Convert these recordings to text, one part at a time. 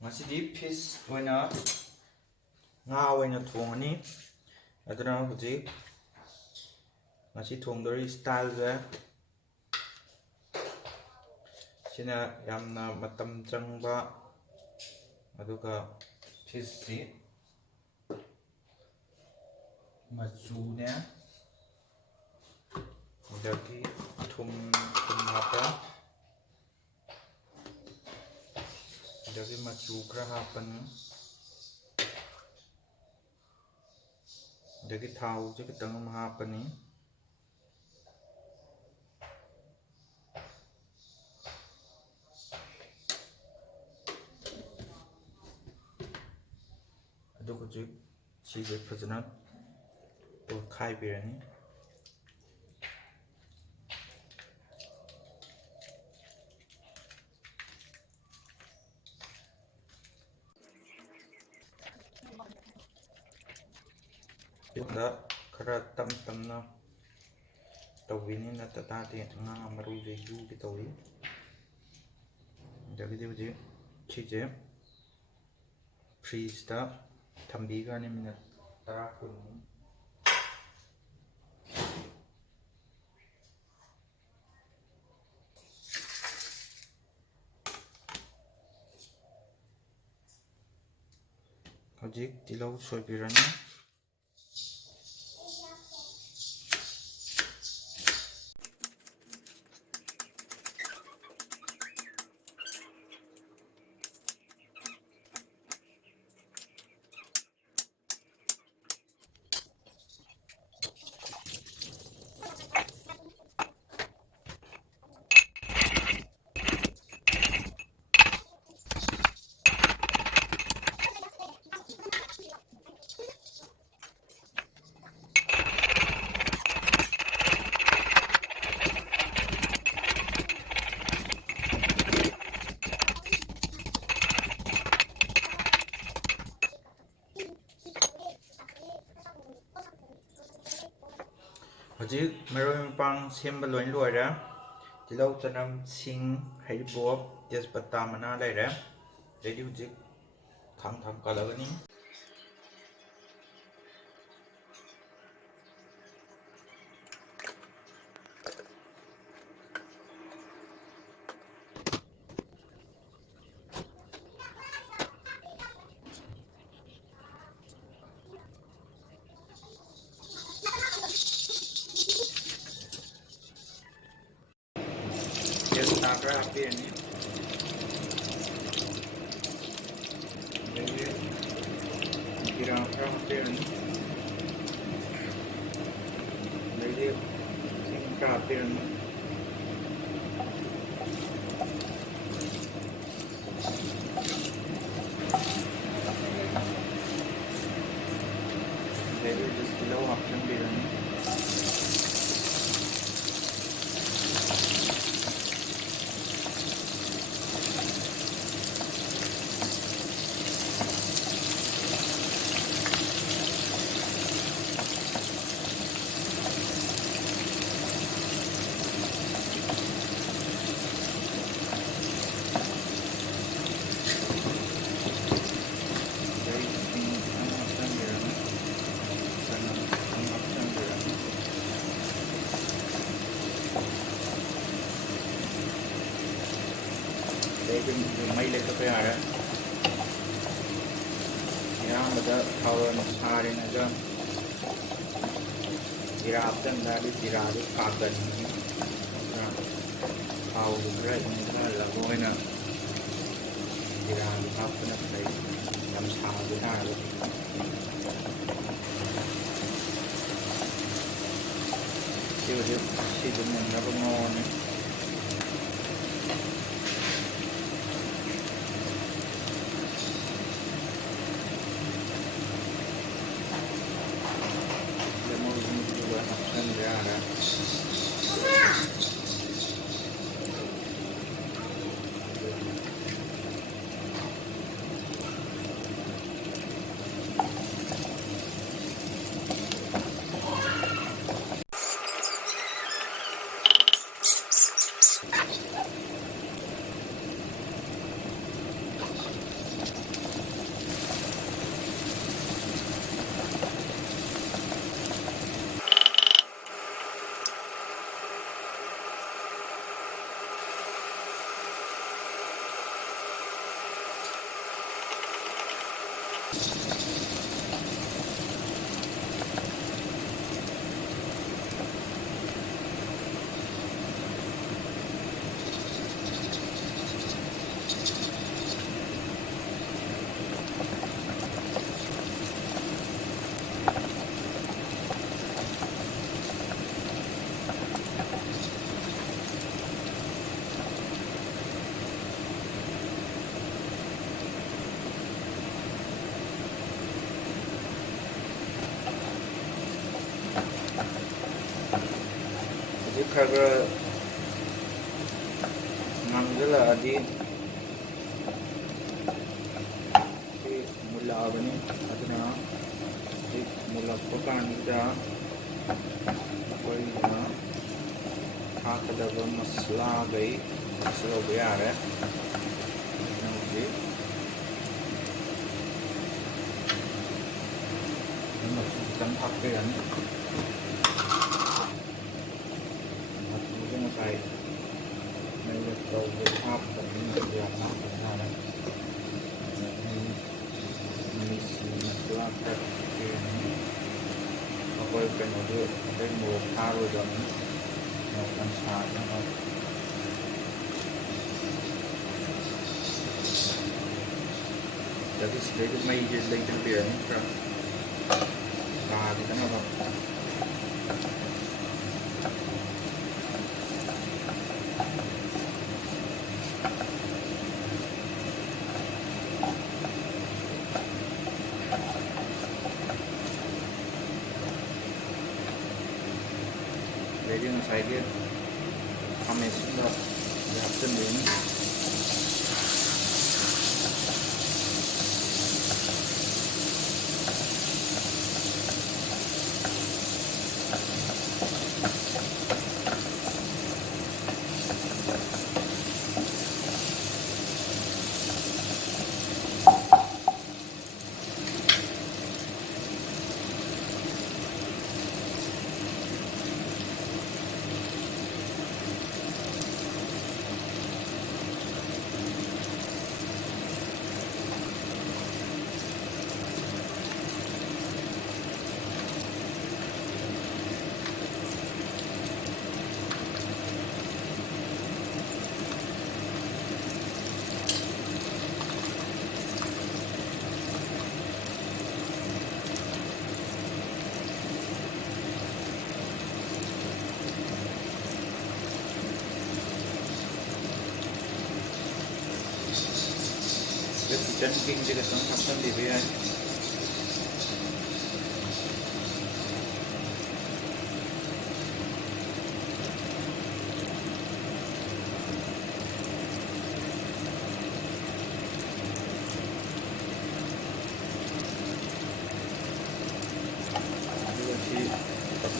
ꯉꯁꯤꯗꯤ ꯐꯤꯁ ꯑꯣꯏꯅ ꯉꯥ ꯑꯣꯏꯅ ꯊꯣꯡꯉꯅꯤ ꯑꯗꯨꯅ ꯍꯧꯖꯤꯛ ꯉꯁꯤ ꯊꯣꯡꯗꯣꯔꯤ ꯁ꯭ꯇꯥꯏꯜꯁꯦ ꯁꯤꯅ ꯌꯥꯝꯅ ꯃꯇꯝ ꯆꯪꯕ ꯑꯗꯨꯒ ꯐꯤꯁꯁꯤ ꯃꯆꯨꯅꯦ ꯑꯗꯒꯤ ꯊꯨꯝ ꯍꯥꯞꯄꯦ ꯑꯗꯒꯤ ꯃꯆꯨ ꯈꯔ ꯍꯥꯞꯄꯅꯤ ꯑꯗꯒꯤ ꯊꯥꯎꯁꯦ ꯈꯤꯇꯪ ꯑꯃ ꯍꯥꯞꯄꯅꯤ ꯑꯗꯨꯒ ꯍꯧꯖꯤꯛ ꯁꯤꯁꯦ ꯐꯖꯅ ꯇꯣꯠꯈꯥꯏꯕꯤꯔꯅꯤ ꯌꯨꯝꯗ ꯈꯔ ꯇꯞ ꯇꯞꯅ ꯇꯧꯕꯤꯅꯤ ꯅꯠꯇ ꯇꯥꯔꯗꯤ ꯉꯥ ꯃꯔꯨꯁꯦ ꯌꯨꯒꯦ ꯇꯧꯏ ꯑꯗꯒꯤꯗꯤ ꯍꯧꯖꯤꯛ ꯁꯤꯁꯦ ꯐ꯭ꯔꯤꯖꯇ ꯊꯝꯕꯤꯈ꯭ꯔꯅꯤ ꯃꯤꯅꯠ 10-20 ꯍꯧꯖꯤꯛ ꯇꯤꯜꯍꯧ ꯁꯣꯏꯕꯤꯔꯅꯤ ꯍꯧꯖꯤꯛ ꯃꯔꯣꯏ ꯃꯄꯥꯡ ꯁꯦꯝꯕ ꯂꯣꯏ ꯂꯣꯏꯔꯦ ꯇꯤꯜꯍꯧ ꯆꯅꯝ ꯁꯤꯡ ꯍꯩꯔꯤꯕꯣꯞ ꯇꯦꯖꯄꯇꯥ ꯃꯅꯥ ꯂꯩꯔꯦ ꯑꯗꯩꯗꯤ ꯍꯧꯖꯤꯛ ꯈꯥꯡ ꯊꯥꯡꯀꯠꯂꯒꯅꯤ ꯇꯦꯖꯄꯇꯥ ꯈꯔ ꯍꯥꯞꯄꯤꯔꯅꯤ ꯑꯗꯒꯤ ꯖꯤꯔꯥ ꯈꯔ ꯍꯥꯞꯄꯤꯔꯅꯤ ꯑꯗꯒꯤ ꯁꯤꯡ ꯈꯔ ꯍꯥꯞꯄꯤꯔꯅꯤ ꯑꯗꯒꯤ ꯇꯤꯜꯍꯧ ꯍꯥꯞꯆꯤꯟꯕꯤꯔꯅꯤ ꯃꯩ ꯂꯩꯈꯠꯄ ꯌꯥꯔꯦ ꯑꯌꯥꯝꯕꯗ ꯊꯥꯎꯔꯣꯏ ꯁꯥꯔꯤꯉꯩꯗ ꯖꯤꯔꯥ ꯍꯥꯞꯆꯤꯟꯕꯗꯤ ꯖꯤꯔꯥꯗꯨ ꯀꯥꯒꯟꯕꯅꯤ ꯑꯗꯨꯅ ꯊꯥꯎꯗꯨ ꯈꯔ ꯏꯪꯊꯍꯜꯂꯒ ꯑꯣꯏꯅ ꯖꯤꯔꯥꯗꯨ ꯍꯥꯞꯄꯅ ꯐꯩ ꯌꯥꯝ ꯁꯥꯕ ꯇꯥꯔꯒꯗꯤ ꯁꯤ ꯍꯧꯖꯤꯛ ꯁꯤꯁꯨ ꯃꯨꯟꯅꯕ ꯉꯧꯔꯅꯤ happened there. Khara ngangzaladi si mulabani aduna si mulappa kanida koina hakadaba masala gai masala yare nauji kan hakke yan Right. May go with half the media half the time. May see black here. Avoid can do then more power than no concern. That is very major later beer from the Jadi saya dia kami sudah dihasilkan ini. Chân kinh juga sangkapan di sini.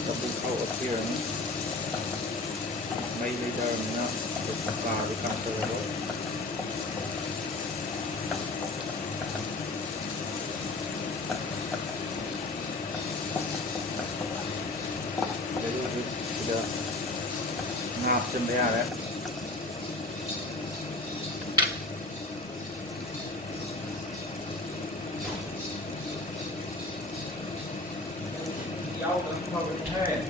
Tapi kau appear ni, may leader na berpakar di kantor itu. Ngạp chân bé đấy. Dâu đừng không được thế.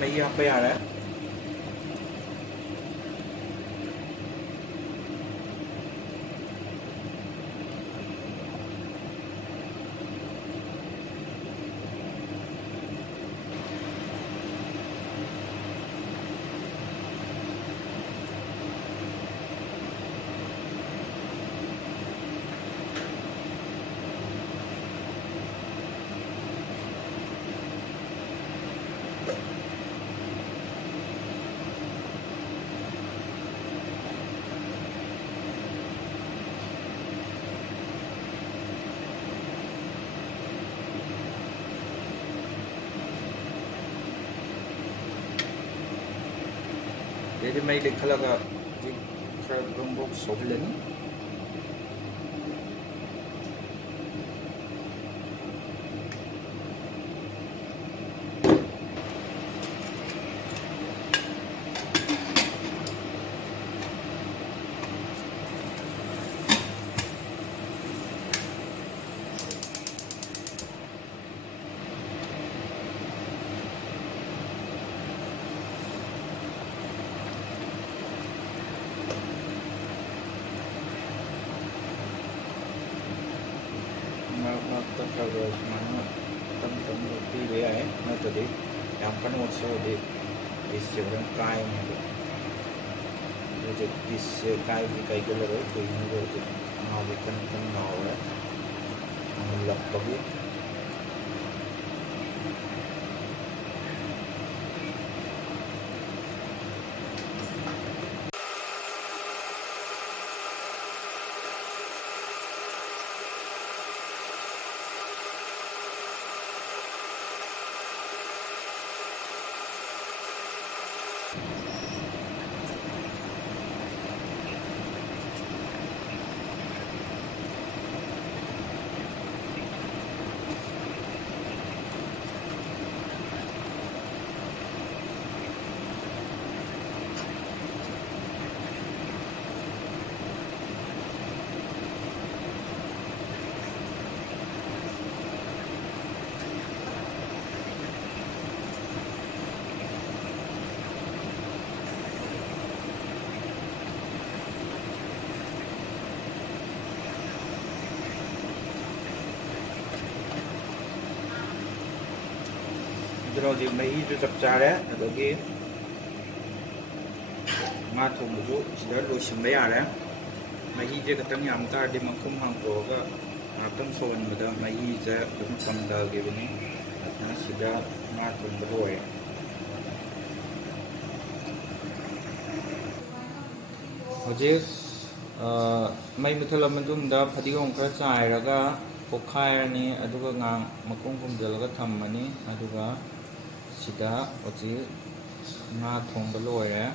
Mày apa ya đấy. Jadi may likalaga di karabong sohlen. Magtatagal mana teman-teman roti dia nah tadi yang kan also di orang kai nih jadi dis kai di kai kalau itu ini itu mau bikin mau ya mengelak bagi 들어지 메이주 잡자래 여기 마통도 지달로 심배야래 메이제 같은 양따디 만큼 한거가 어떤 소원보다 메이제 좀 상다기분이 나 시다 마통도 해 어제 ꯃꯩ ꯃꯨꯊꯠꯂ ꯃꯇꯨꯡꯗ ꯐꯗꯤꯒꯣꯝ ꯈꯔ ꯆꯥꯏꯔꯒ ꯄꯣꯛꯈꯥꯏꯔꯅꯤ ꯑꯗꯨꯒ ꯃꯈꯨꯝ ꯈꯨꯝꯖꯤꯜꯂꯒ ꯊꯝꯃꯅꯤ ꯑꯗꯨꯒ ꯁꯤꯗ ꯍꯧꯖꯤꯛ ꯉꯥ ꯊꯣꯡꯕ ꯂꯣꯏꯔꯦ